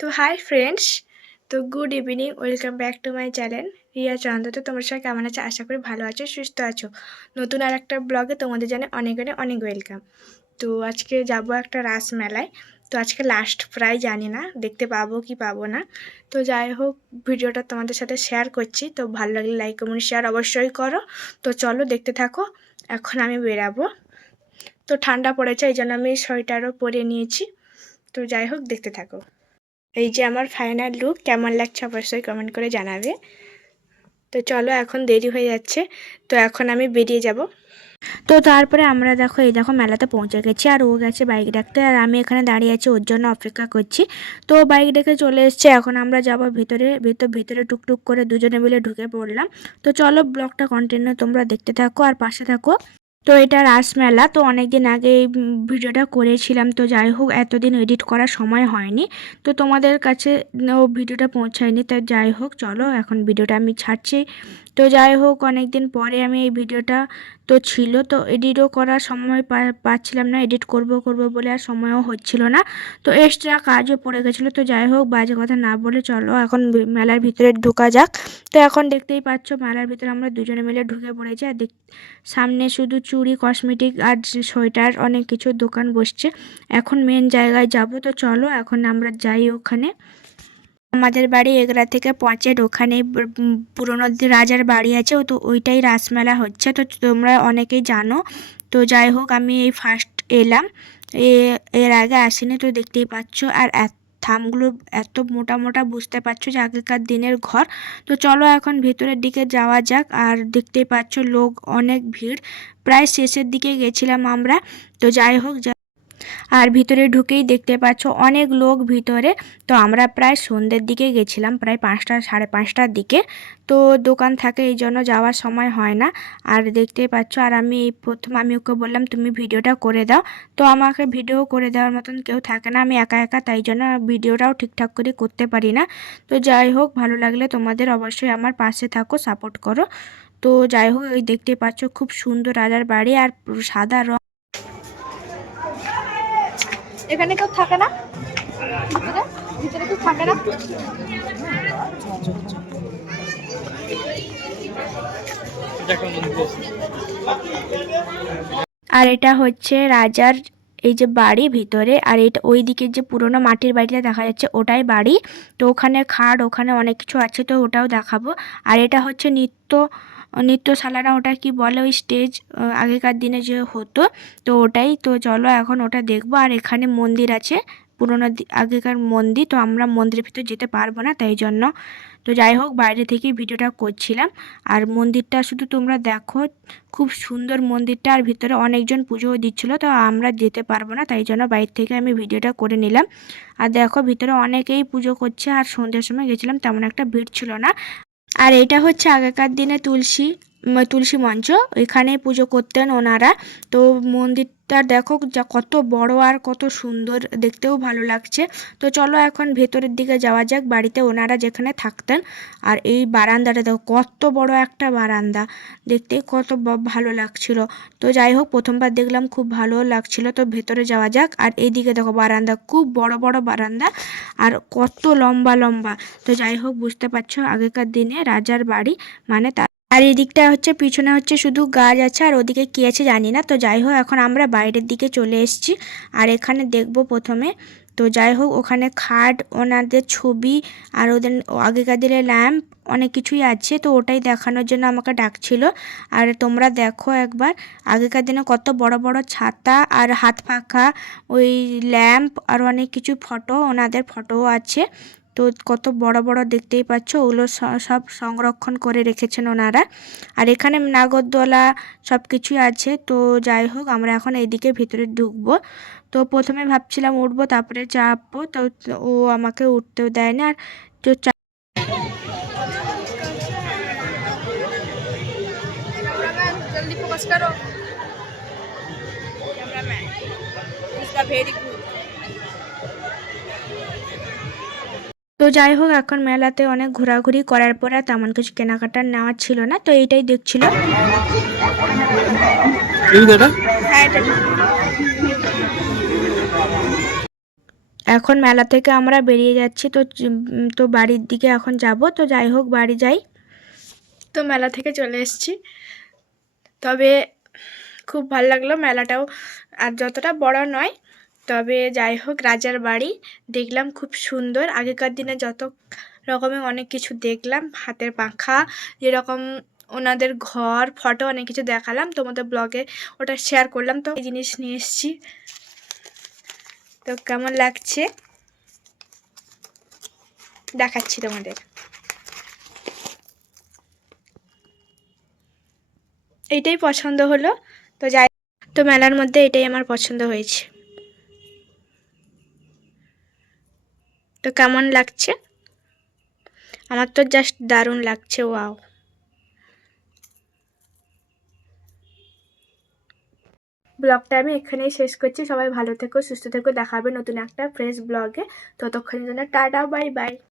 তো hi friends, তো good evening, welcome back to my channel Riya Chandra. তো তোমার সবাই কেমন আছে? আশা করি ভালো আছো, সুস্থ আছো। নতুন আর একটা ব্লগে তোমাদের জানে অনেক অনেক অনেক ওয়েলকাম। তো আজকে যাব একটা রাস মেলায়। তো আজকে লাস্ট প্রায়, জানি না দেখতে পাবো কি পাবো না। তো যাই হোক, ভিডিওটা তোমাদের সাথে শেয়ার করছি। তো ভালো লাগলে লাইক কমেন্ট শেয়ার অবশ্যই করো। তো চলো দেখতে থাকো। এখন আমি বেরাবো। তো ঠান্ডা পড়েছে, এই জন্য আমি সোয়েটারও পরে নিয়েছি। তো যাই হোক, দেখতে থাকো। এই যে আমার ফাইনাল লুক, কেমন লাগছে অবশ্যই কমেন্ট করে জানাবে। তো চলো, এখন দেরি হয়ে যাচ্ছে, তো এখন আমি বেরিয়ে যাব। তো তারপরে আমরা দেখো, এই দেখো মেলাতে পৌঁছে গেছি, আর ও গেছে বাইক ডাকতে, আর আমি এখানে দাঁড়িয়ে আছি, ওর জন্য অপেক্ষা করছি। তো বাইক ডেকে চলে এসছে, এখন আমরা যাব ভিতরে। ভিতরে টুকটুক করে দুজনে মিলে ঢুকে পড়লাম। তো চলো, ব্লগটা কন্টিনিউ তোমরা দেখতে থাকো আর পাশে থাকো। তো এটা রাসমেলা, তো অনেক দিন আগে এই ভিডিওটা করেছিলাম। তো যাই হোক, এতদিন এডিট করার সময় হয়নি, তো তোমাদের কাছে ও ভিডিওটা পৌঁছায়নি। তো যাই হোক, চলো এখন ভিডিওটা আমি ছাড়ছি। তো যাই হোক, অনেক দিন পরে আমি এই ভিডিওটা তো ছিল, তো এডিটও করার সময় পাচ্ছিলাম না, এডিট করব বলে আর সময়ও হচ্ছিল না। তো এক্সট্রা কাজও পড়ে গেছিলো। তো যাই হোক, বাজে কথা না বলে চলো এখন মেলার ভিতরে ঢোকা যাক। তো এখন দেখতেই পাচ্ছ, মেলার ভিতরে আমরা দুজনে মিলে ঢুকে পড়েছি। আর সামনে শুধু চুড়ি, কসমেটিক আর সোয়েটার অনেক কিছু দোকান বসছে। এখন মেন জায়গায় যাব। তো চলো এখন আমরা যাই ওখানে। আমাদের বাড়ি এগরা থেকে 5-এর ওখানে পুরনো রাজার বাড়ি আছে, তো ওইটাই রাসমেলা হচ্ছে। তো তোমরা অনেকেই জানো। তো যাই হোক, আমি এই ফার্স্ট এলাম, এর আগে আসিনি। তো দেখতেই পাচ্ছ, আর থামগুলো এত মোটা মোটা, বুঝতে পারছো যে আগেকার দিনের ঘর। তো চলো এখন ভেতরের দিকে যাওয়া যাক। আর দেখতেই পাচ্ছ, লোক অনেক ভিড়, প্রায় শেষের দিকে গেছিলাম আমরা। তো যাই হোক, আর ভিতরে ঢুকেই দেখতে পাচ্ছ অনেক লোক ভিতরে। তো আমরা প্রায় সন্ধ্যের দিকে গেছিলাম, প্রায় 5টা, 5:30টার দিকে। তো দোকান থাকে, এই জন্য যাওয়ার সময় হয় না। আর দেখতেই পাচ্ছ, আর আমি এই প্রথম আমি ওকে বললাম তুমি ভিডিওটা করে দাও। তো আমাকে ভিডিও করে দেওয়ার মতন কেউ থাকে না, আমি একা একা, তাই জন্য ভিডিওটাও ঠিকঠাক করে করতে পারি না। তো যাই হোক, ভালো লাগলে তোমাদের অবশ্যই আমার পাশে থাকো, সাপোর্ট করো। তো যাই হোক, এই দেখতেই পাচ্ছ খুব সুন্দর রাজার বাড়ি, আর সাদা রং। এখানে কেউ থাকে না, ভিতরে ভিতরে কেউ থাকে না। আর এটা হচ্ছে রাজার এই যে বাড়ি ভিতরে, আর এটা ওই দিকের যে পুরোনো মাটির বাড়িটা দেখা যাচ্ছে, ওটাই বাড়ি। তো ওখানে খাট, ওখানে অনেক কিছু আছে, তো ওটাও দেখাবো। আর এটা হচ্ছে নৃত্যশালা না, ওটা কি বলে, ওই স্টেজ, আগেকার দিনে যে হতো, তো ওটাই। তো চলো এখন ওটা দেখবো। আর এখানে মন্দির আছে, পুরোনো আগেকার মন্দির। তো আমরা মন্দিরের ভিতর যেতে পারবো না, তাই জন্য। তো যাই হোক, বাইরে থেকেই ভিডিওটা করছিলাম। আর মন্দিরটা শুধু তোমরা দেখো, খুব সুন্দর মন্দিরটা, আর ভিতরে অনেকজন পুজোও দিচ্ছিলো। তো আমরা যেতে পারবো না, তাই জন্য বাইরে থেকে আমি ভিডিওটা করে নিলাম। আর দেখো, ভিতরে অনেকেই পুজো করছে, আর সন্ধ্যের সময় গেছিলাম, তেমন একটা ভিড় ছিল না। আর এটা হচ্ছে আগেকার দিনে তুলসী মঞ্চ, এখানে পুজো করতেন ওনারা। তো মন্দিরটা দেখো যা কত বড় আর কত সুন্দর, দেখতেও ভালো লাগছে। তো চলো এখন ভেতরের দিকে যাওয়া যাক, বাড়িতে ওনারা যেখানে থাকতেন। আর এই বারান্দাটা দেখো, কত বড় একটা বারান্দা, দেখতে কত ভালো লাগছিল। তো যাই হোক, প্রথমবার দেখলাম, খুব ভালো লাগছিল। তো ভেতরে যাওয়া যাক। আর এইদিকে দেখো বারান্দা, খুব বড় বড় বারান্দা, আর কত লম্বা লম্বা। তো যাই হোক, বুঝতে পারছো আগেকার দিনে রাজার বাড়ি মানে তা। আর এদিকটা হচ্ছে, পিছনে হচ্ছে শুধু গাছ আছে, আর ওদিকে কি আছে জানি না। তো যাই হোক, এখন আমরা বাইরের দিকে চলে এসেছি। আর এখানে দেখবো প্রথমে। তো যাই হোক, ওখানে খাট, ওনাদের ছবি, আর ওদের আগেকার দিনের ল্যাম্প, অনেক কিছুই আছে। তো ওটাই দেখানোর জন্য আমাকে ডাকছিল। আর তোমরা দেখো একবার, আগেকার দিনে কত বড় বড় ছাতা, আর হাত পাখা, ওই ল্যাম্প, আর অনেক কিছু ফটো, ওনাদের ফটোও আছে। তো কত বড় বড়, দেখতেই পাচ্ছ, ওগুলো সব সংরক্ষণ করে রেখেছেন ওনারা। আর এখানে নাগরদোলা, সব কিছুই আছে। তো যাই হোক, আমরা এখন এইদিকে ভিতরে ঢুকবো। তো প্রথমে ভাবছিলাম উঠবো, তারপরে চাপবো, তো ও আমাকে উঠতেও দেয় না। আর তো জলদি ফোকাস করো, cameraman is the very good. তো যাই হোক, এখন মেলাতে অনেক ঘোরাঘুরি করার পর আর তেমন কিছু কেনাকাটা নেওয়ার ছিল না, তো এইটাই দেখছিল। হ্যাঁ, এখন মেলা থেকে আমরা বেরিয়ে যাচ্ছি, তো বাড়ির দিকে এখন যাব। তো যাই হোক, বাড়ি যাই। তো মেলা থেকে চলে এসেছি, তবে খুব ভালো লাগলো মেলাটাও, আর যতটা বড় নয়, তবে যাই হোক রাজার বাড়ি দেখলাম খুব সুন্দর। আগেকার দিনে যত রকমের অনেক কিছু দেখলাম, হাতের পাখা যেরকম, ওনাদের ঘর, ফটো অনেক কিছু দেখালাম তোমাদের ব্লগে, ওটা শেয়ার করলাম। তো এই জিনিস নিয়ে এসেছি, তো কেমন লাগছে দেখাচ্ছি তোমাদের। এইটাই পছন্দ হলো, তো যাই, তো মেলার মধ্যে এটাই আমার পছন্দ হয়েছে। তো কেমন লাগছে? আমার তো জাস্ট দারুণ লাগছে, ওয়াও। ব্লগটা আমি এখানেই শেষ করছি। সবাই ভালো থেকো, সুস্থ থেকো, দেখা হবে নতুন একটা ফ্রেশ ব্লগে। ততক্ষণের জন্য টাটা, বাই বাই।